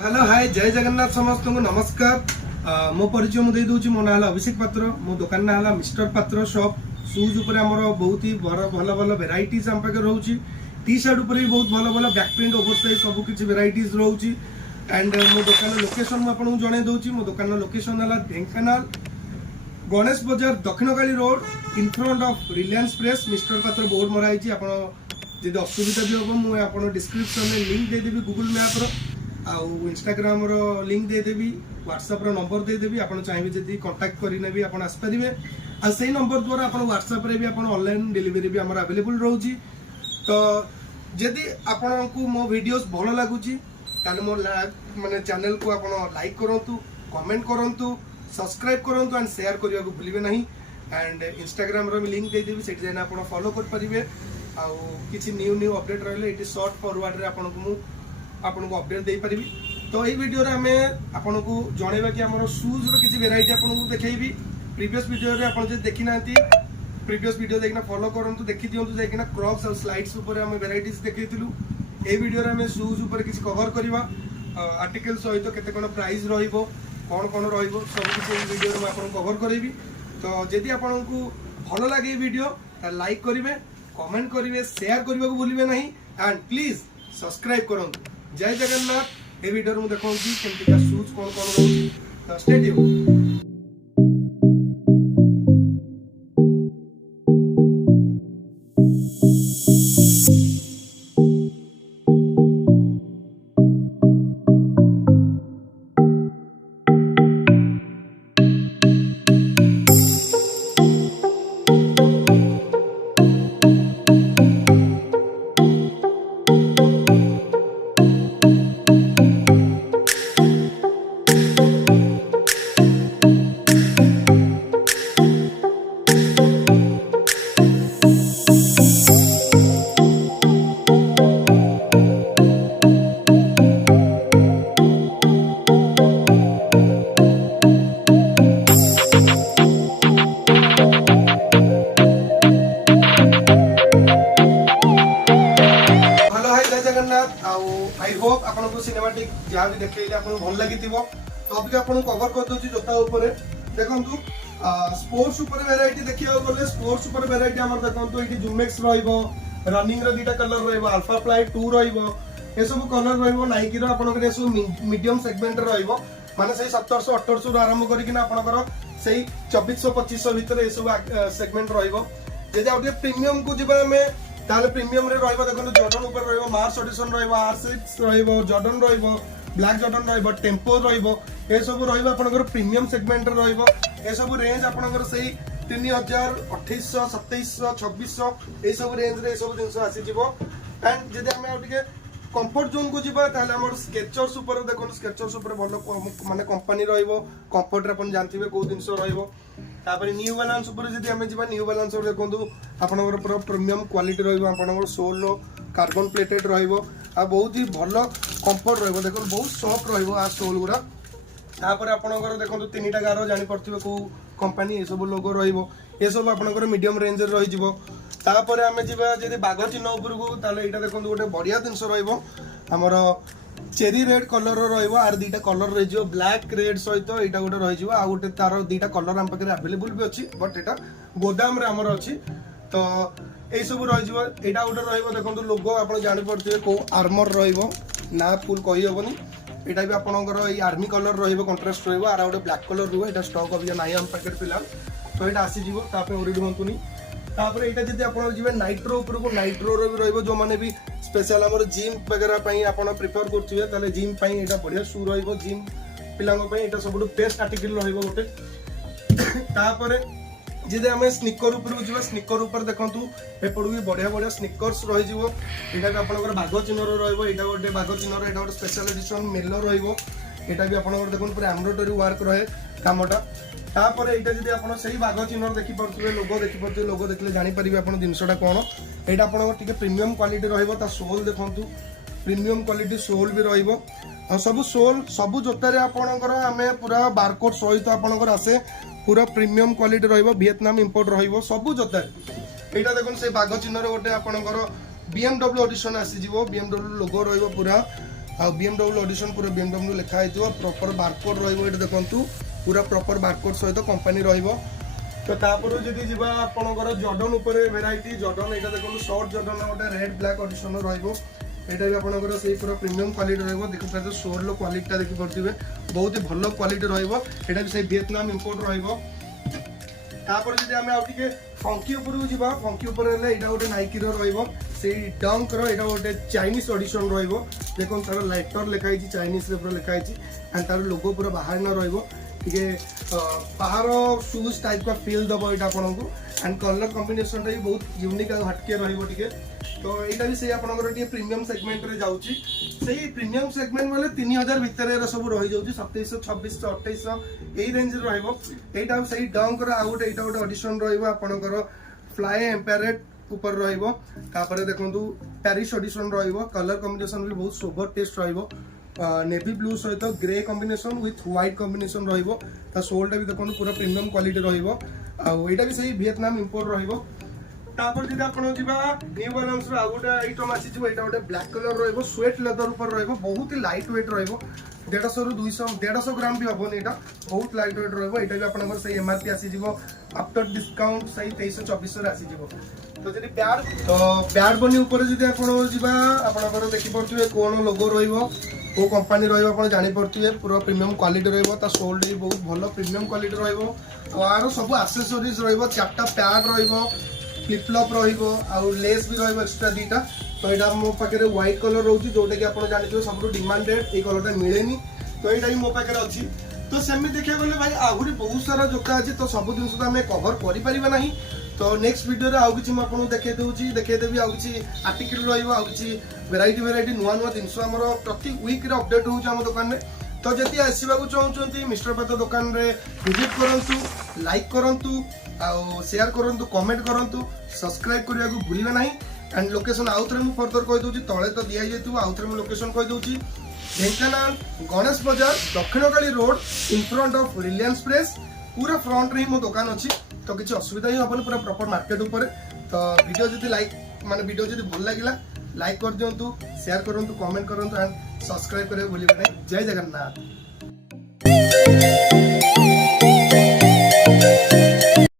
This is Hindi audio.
हेलो हाय जय जगन्नाथ समस्त को नमस्कार। मो परिचय मुझे दूसरी मो ना अभिषेक पात्र। मो दुकान ना है मिस्टर पात्र शॉप। शूज उपर आमर बहुत ही भल भल भेराइटीज आम पाखे रोचे। टी शर्ट उपर भी बहुत भल भल बैक प्रिंट ओवर साइज सब किसी भेराइटीज रोचे। एंड मो दुकान लोकेशन मुझे जन दूसरी। मो दुकान लोकेशन है ढेंकानाल गणेश बजार Dakshinkali road in front of Reliance press. Mister पात्र बोर्ड मराई आप असुविधा भी हम मुझे डिस्क्रिप्शन में लिंक देदेवी गूगल मैप आउ इंस्टाग्राम रो लिंक देदेवी व्हाट्सएप रो नंबर देदेवी। आप चाहिए जब कंटाक्ट करने भी आप आसपारे आ से नंबर द्वारा आप व्हाट्सएप रे भी आप ऑनलाइन डिलीवरी भी आम अवेलेबल रोची। तो जदि आपन को मो वीडियोस भल लगुच मो माने चैनल को आप लाइक करूँ कमेंट करूँ सब्सक्राइब करूँ एंड शेयर करने को भूलिए नहीं। एंड इंस्टाग्राम रो लिंक देदेवी से आप फॉलो करेंगे। आउ किसी न्यू अपडेट रही ये शॉर्ट फॉरवर्ड आपको आपको अपडेट दे पारि। तो यही वीडियो रे हमें आपन को जनइबा कि हमर शूज रो किछि वेराइटी आपन को देखेबी। प्रीवियस वीडियो रे आपन जे देखि नांती प्रीवियस वीडियो देखना फॉलो करंतु देखि दियंतु जाइकिना क्रॉप्स और स्लाइड्स ऊपर हम वेराइटीज देखैतिलु। ए वीडियो रे हमें शूज ऊपर किछि कवर करबा आर्टिकल सहित केते कोन प्राइस रहिबो कोन कोन रहिबो सब किछि ए वीडियो रे आपन कवर करबी। तो जदि आपन को भलो लागे वीडियो लाइक करिवे कमेंट करिवे शेयर करबा को भूलिबे नहीं एंड प्लीज सब्सक्राइब करंतु। जय जगन्नाथ। ए वीडियो में देखो केमती शूज कौन कौन रोची। तो स्टे ट्यून्ड। आई होप आपको सिनेमाटिक जहाँ भी देखे आपको भल लगी। तो अभी आपको कवर कर दूसरी जोता उपर देखु स्पोर्ट्स उपर वेराइटी देखा गले स्पोर्ट्स उपर वेराइटी आम देखो ये जुमेक्स रनिंग दुटा कलर रल्फा फ्लाई 2 ये सब कलर नाइकी रहा सब मीडियम सेगमेंट माने से 1700-1800 आरंभ कर 2400-2500 भितर ये सब सेगमेंट रही। प्रीमियम को जीवा ताले प्रीमियम रे रहइबो देखो जॉर्डन ऊपर रहइबो मार्स ऑडिशन रहइबो R6 रहइबो जॉर्डन रहइबो ब्लैक जॉर्डन रहइबो टेम्पो रहइबो ए सब रहइबो आपनकर प्रीमियम सेगमेंट रे रहइबो। ए सब रेंज आपनकर सही 3000 2800 2700 2600 ए सब रेंज रे सब जिंस आसी जिवो। एंड जदि हम आउटिके कंफर्ट जोन को जीवा ताले हमर स्केचर्स ऊपर देखो स्केचर्स ऊपर भलो माने कंपनी रहइबो कंफर्ट रे अपन जानथिबे को जिंस रहइबो। तापर न्यू बैलेंस ऊपर जदि हमें जीवा न्यू बैलेंस ऊपर देखंतु आपनकर पूरा प्रीमियम क्वालिटी रहइबो आपनकर सोल रो कार्बन प्लेटेड रहइबो आ बहुत ही भलो कंफर्ट रहइबो देखो बहुत सॉफ्ट रहइबो आ सोल गुरा। तापर आपनकर देखंतु तीनटा गारो जानि परथिबे को कंपनी ए सब लोगो रहइबो ए सब आपनकर मीडियम रेंज रे रहि जिवो। तापर हमें जीवा जदि बाग चिन्ह ऊपर को ताले एटा देखंतु गोटे बढ़िया जिंस रहइबो हमर चेरी रेड कलर रहिबो आर दुटा कलर रहि जिवो ब्लैक रेड सहित एटा गोटे रहि जिवो आ गोटे तार दुटा कलर हम पाखे अवेलेबल भी अछि बट एटा गोदाम रे हमर अछि। तो ए सब रहि जिवो एटा गोटे रहिबो देखंतु लोगो आपण जानि पड़थिबे को आर्मर रहिबो ना फुल कहि होबनी एटा भी आपनकर ए आर्मी कलर रहिबो कंट्रास्ट रहिबो आर गोटे ब्लैक कलर रहिबो एटा स्टॉक अभी नाही हम पाखे फिलहाल। तो एटा आसी जिवो तापे ओरिड होंतुनी। तापर एटा जदि आपण जिवे नाइट्रो ऊपर को नाइट्रो रो भी रहइबो जो माने भी स्पेशल हमर जिम वगैरह पई आपण प्रिफर करथिबे ताले जिम पई एटा बढ़िया शू रहइबो जिम पिलांग पई एटा सबटु बेस्ट आर्टिकल रहइबो गोटे। तापर जदि हमें स्निकर ऊपर को जिवे स्निकर ऊपर देखंतु एपडु भी बढ़िया बढ़िया स्निकर्स रहि जिवो एटा भी आपनकर बाग चिन्ह रो रहइबो एटा गोटे बाग चिन्ह रो एटा गोटे स्पेशल एडिशन मेलो रहइबो एटा भी आपनकर देखंतु पूरा एम्ब्रॉयडरी वर्क रहे कामटा। तापर एटा जदि आपण सही बाग चिन्ह देखि परथिबे लोगो देखले जानि परिबे आपण जिंसटा कोन एटा आपण टिके प्रीमियम क्वालिटी रहइबो ता सोल देखंतु प्रीमियम क्वालिटी सोल भी रहइबो आ सब सोल सब जोतारे आपणकर आमे पूरा बारकोड सहित आपणकर आसे पूरा प्रीमियम क्वालिटी रहइबो वियतनाम इंपोर्ट रहइबो सब जोतारे एटा देखन से बाग चिन्ह रे गोटे आपणकर BMW ऑडिशन आसी जिवो BMW लोगो रहइबो पूरा आ BMW ऑडिशन पूरा BMW लिखा है प्रॉपर बारकोड रहिबो एटा देखंतु पूरा प्रॉपर बारकोड सहित कंपनी रहिबो। तो तापर जदि जीवा आपनकर जॉर्डन ऊपर वेराइटी जॉर्डन एटा देखंतु शॉर्ट जॉर्डन गोटे रेड ब्लैक ऑडिशन रहिबो एटा भी आपनकर सेही पूरा प्रीमियम क्वालिटी रहिबो। देखु तो सोल लो क्वालिटी देखि परथिबे बहुत ही भलो क्वालिटी रहिबो एटा भी सेही वियतनाम इंपोर्ट रहिबो। तापर जदि हमें आउ टिके फंकी ऊपर जीवा फंकी ऊपर हेले एटा गोटे नाइकी रो रहिबो सेही डंक रो एटा गोटे चाइनीज ऑडिशन रहिबो। देखो तार लाइटर लिखाई चाइनीज रे पूरा लिखाई एंड तार लोगो पूरा बाहर न रहिबो टिके बाहर शूज टाइप का फील दबो एटा आपनको एंड कलर कॉम्बिनेशन रे बहुत यूनिक आ हटके रहिबो टिके। तो एटा भी से आपनकर टिके प्रीमियम सेगमेंट रे जाउची सेही प्रीमियम सेगमेंट वाले 3000 भितर रे सब रहि जाउची 2700 2600 2800 एई रेंज रे रहिबो। एटा सेही डंक रो आउट एटा गोटे ऑडिशन रहिबो आपनकर फ्लाई एम्पेरेट ऊपर रहिबो। तापर देखंतु पेरिस ऑडिशन रहिबो कलर कॉम्बिनेशन भी बहुत सोबर टेस्ट रहिबो नेवी ब्लू सहित grey combination with white combination रहिबो। ता सोल्डा भी देखंतु पूरा प्रीमियम क्वालिटी रहिबो आ एटा भी सही वियतनाम इंपोर्ट रहिबो। तापर जदि आपण जिबा न्यू बैलेंस रो आगुटा आइटम आसी जिवो एटा गोटे ब्लैक कलर रहिबो स्वेट लेदर ऊपर रहिबो बहुत ही लाइट वेट रहिबो 150 रु 200 150 ग्राम भी हबो एटा बहुत लाइट वेट रहिबो। एटा भी आपनकर सही एमआरपी आसी जिवो आफ्टर डिस्काउंट सही 2324 रे आसी जिवो। तो जदि प्याड बनी ऊपर जदि आपण जिबा आपनकर देखि परथुए कोन लोगो रहिबो को कंपनी रहिबो आपण जानि परथुए पूरा प्रीमियम क्वालिटी रहिबो ता सोल्ड भी बहुत भलो प्रीमियम क्वालिटी रहिबो और सब एक्सेसरीज रहिबो चारटा प्याड रहिबो फ्लिप फ्लॉप रहिबो आ लेस भी रहिबो एक्स्ट्रा दीटा। तो एटा मो पाके व्हाइट कलर रहउची जोटा कि आपण जानि सब डिमांडेड ए कलरटा मिलेनी तो एटा भी मो पाके अछि। तो सेमी देखिया गले भाई आहुरी बहुत सारा जोता अछि तो सब दिन सुदा हमें कवर करि परिबा नाही। तो नेक्स्ट वीडियो रे आउ किछि म आपन देखे देबी आउ किछि आर्टिकल रहिबो आउ किछि वेराइटी नुआ नुआ जिंस हमर प्रति वीक रे अपडेट होउछ हम दुकान रे। तो जति आसीबाकू चाहउछंती मिस्टर पातो दुकान रे विजिट करंतु लाइक करंतु आ शेयर करंतु कमेंट करंतु सब्सक्राइब करिया को भूलिबा नाही। एंड लोकेशन आउ थरे मु फर्दर कहि दोची तळे तो दिया जेतु आउ थरे मु लोकेशन कहि दोची ढेंकानाल गणेश बाजार Dakshinkali road in front of Reliance press पूरा फ्रंट रे ही मो दुकान अछि। तो किसी असुविधा ही हबनी पूरा प्रॉपर मार्केट ऊपर। तो वीडियो जदि लाइक माने वीडियो जदि भल लागिला लाइक कर दियंतु शेयर करंतु कमेंट करंतु एंड सब्सक्राइब करे भूलिबा नाही। जय जगन्नाथ।